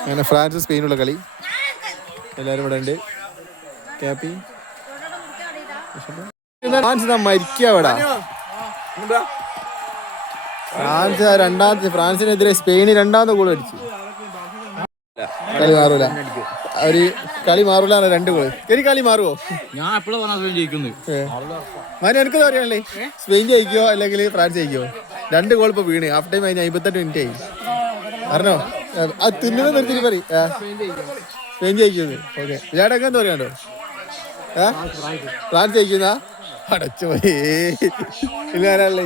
അങ്ങനെ ഫ്രാൻസ് സ്പെയിനുള്ള കളി എല്ലാവരും ഇവിടെ ഉണ്ട്. ക്യാപ്പി ഫ്രാൻസ് മരിക്കുക അവിടെ. ഫ്രാൻസിനെതിരെ സ്പെയിന് രണ്ടാമത്തെ ഗോൾ അടിച്ചു. കളി മാറൂല, അവര് കളി മാറൂല. 2 ഗോള് ഇനി കളി മാറുവോ? ഞാൻ എപ്പോഴും ജയിക്കുന്നു. എനിക്കത് അറിയാനല്ലേ, സ്പെയിൻ ജയിക്കോ അല്ലെങ്കിൽ ഫ്രാൻസ് ജയിക്കോ? 2 ഗോൾ ഇപ്പൊ വീണ്. ഹാഫ് ടൈം കഴിഞ്ഞ 58 മിനിറ്റ് ആയി. അറിഞ്ഞോ? അത് തിന്നുന്ന നിർത്തിട്ട് പറയും സ്പെയിൻ ജയിക്കുന്നു. ഓക്കെ, ഇയാടൊക്കെ എന്താ പറയാണ്ടോ? ഫ്രാൻസ് ജയിക്കുന്ന അടച്ചു പോയി. ഇല്ല ആരല്ലേ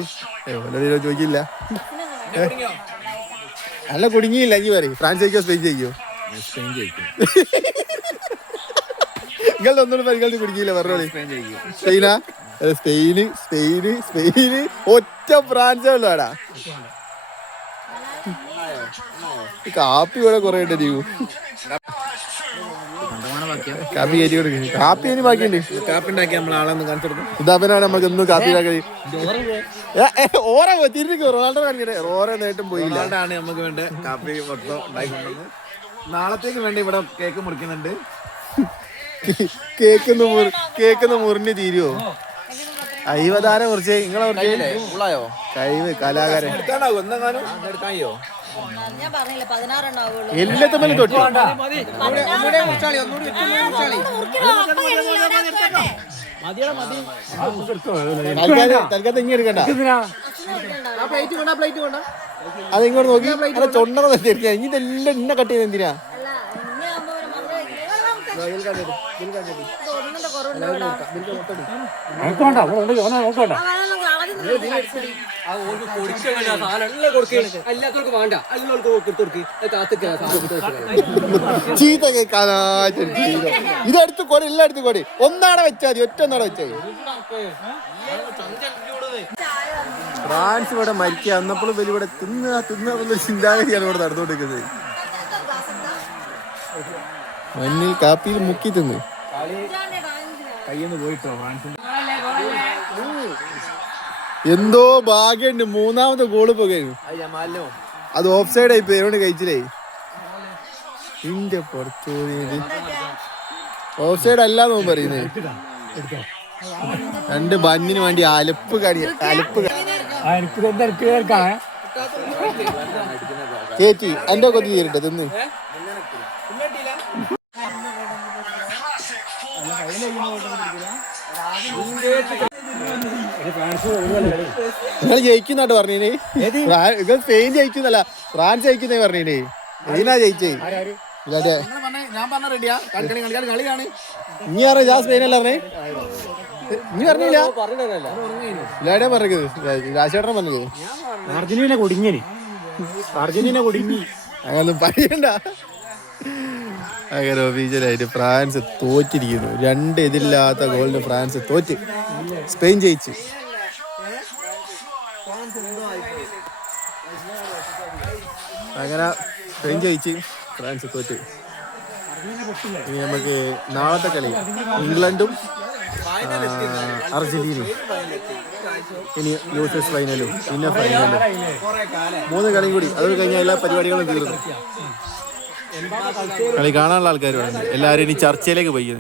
ചോദിക്കില്ല. നല്ല കുടുങ്ങിയില്ല. ഇനി പറയും ഫ്രാൻസ് ജയിക്കോ സ്പെയിൻ ജയിക്കോ? സ്പെയിൻ ജയിക്കും. നിങ്ങളുടെ ഒന്നുകൂടെ പരിഗണന കുടുങ്ങിയില്ല പറഞ്ഞോളി. സ്പെയിനാ? സ്പെയിന് ഒറ്റ ഫ്രാൻസേ ഉള്ളൂടാ. കാപ്പി ഇവിടെ കൊറേ ഉണ്ട്. കാപ്പി കയറ്റി കൊടുക്കും. കാപ്പി ഇനി ബാക്കിയുണ്ട്. കാപ്പി ഉണ്ടാക്കി നമ്മൾ ആളെന്ന് കാണിച്ചു കൊടുക്കും. ഇതവനാണ് നമുക്ക് എന്നും കാപ്പി ഉണ്ടാക്കി. ഓരോ തിരിഞ്ഞു റൊണാൾഡോ കാണിക്കട്ടെ. ഓരോ നേട്ടം പോയില്ല. നമുക്ക് വേണ്ട കാപ്പി മൊത്തം ഉണ്ടാക്കിക്കൊണ്ടത്. നാളത്തേക്ക് വേണ്ടി ഇവിടെ കേക്ക് മുറിക്കുന്നുണ്ട്. കേക്കൊന്ന് മുറിഞ്ഞ് തീരുവോ? അയ്യതാരം മുറിച്ച് നിങ്ങളെ കഴിവ് കലാകാരൻ എല്ലാത്തും തൊട്ട് തൽക്കാലത്ത് ഇങ്ങനെ എടുക്കണ്ട. അതിങ്ങോട്ട് നോക്കി ചൊണ്ണറ ഇനി ഇതെല്ലാം ഇന്നെ കട്ട് ചെയ്ത് എന്തിനാ? ചീത്ത കേൾക്കാനാ. ഇതെടുത്ത് കൊടി, എല്ലാം എടുത്ത് കൊടി. ഒന്നാടെ വെച്ചാൽ മതി, ഒറ്റ ഒന്നാടെ വെച്ചാൽ മതി. ഫ്രാൻസ് ഇവിടെ മരിക്കുക എന്നപ്പോഴും വലിയ ഇവിടെ തിന്നുന്നുള്ള ചിന്താഗതിയാണ് ഇവിടെ നടന്നുകൊണ്ടിരിക്കുന്നത്. മഞ്ഞിൽ കാപ്പിയിൽ മുക്കി തിന്ന് എന്തോ ഭാഗ്യമുണ്ട്. 3ാമത്തെ ഗോള് പോകുന്നു. അത് ഓഫ് സൈഡ് ആയി പേരോട് കഴിച്ചില്ലേ. ഇന്റെ പുറത്തു ഓഫ് സൈഡ് അല്ലാന്ന് പറയുന്നത്. 2 ബന്നിന് വേണ്ടി അലപ്പ് ചേച്ചി എന്റെ കൊത്തി തീരട്ടെ തിന്ന്. നിങ്ങൾ ജയിക്കുന്നാട്ട് പറഞ്ഞേ. സ്പെയിൻ ജയിക്കുന്നല്ല, ഫ്രാൻസ് ജയിക്കുന്നേ പറഞ്ഞേ. ഏതിനാ ജയിച്ചേ? ഇനി പറഞ്ഞ ഞാൻ സ്പെയിനല്ല പറഞ്ഞേ. ഇനി പറഞ്ഞില്ല. ഇല്ലാടെ പറഞ്ഞത് രാജേട്ടൻ പറഞ്ഞത് അർജന്റീന കുടുങ്ങി. അങ്ങനൊന്നും പറയണ്ട. അങ്ങനെ ഒഫീഷ്യലായിട്ട് ഫ്രാൻസ് തോറ്റിരിക്കുന്നു. 2 എതിരില്ലാത്ത ഗോളിന് ഫ്രാൻസ് തോറ്റ്. സ്പെയിൻ ജയിച്ചു. അങ്ങനെ സ്പെയിൻ ജയിച്ച് ഫ്രാൻസ് തോറ്റ്. ഇനി നമുക്ക് നാളത്തെ കളി ഇംഗ്ലണ്ടും അർജന്റീനയും. ഇനി യൂസേഴ്സ് ഫൈനലും പിന്നെ ഫൈനലും 3 കളിയും കൂടി. അത് കഴിഞ്ഞാൽ എല്ലാ പരിപാടികളും തീർന്നു. കളി കാണാനുള്ള ആൾക്കാർ വേണം. എല്ലാവരും ഇനി ചർച്ചയിലേക്ക് പോയി.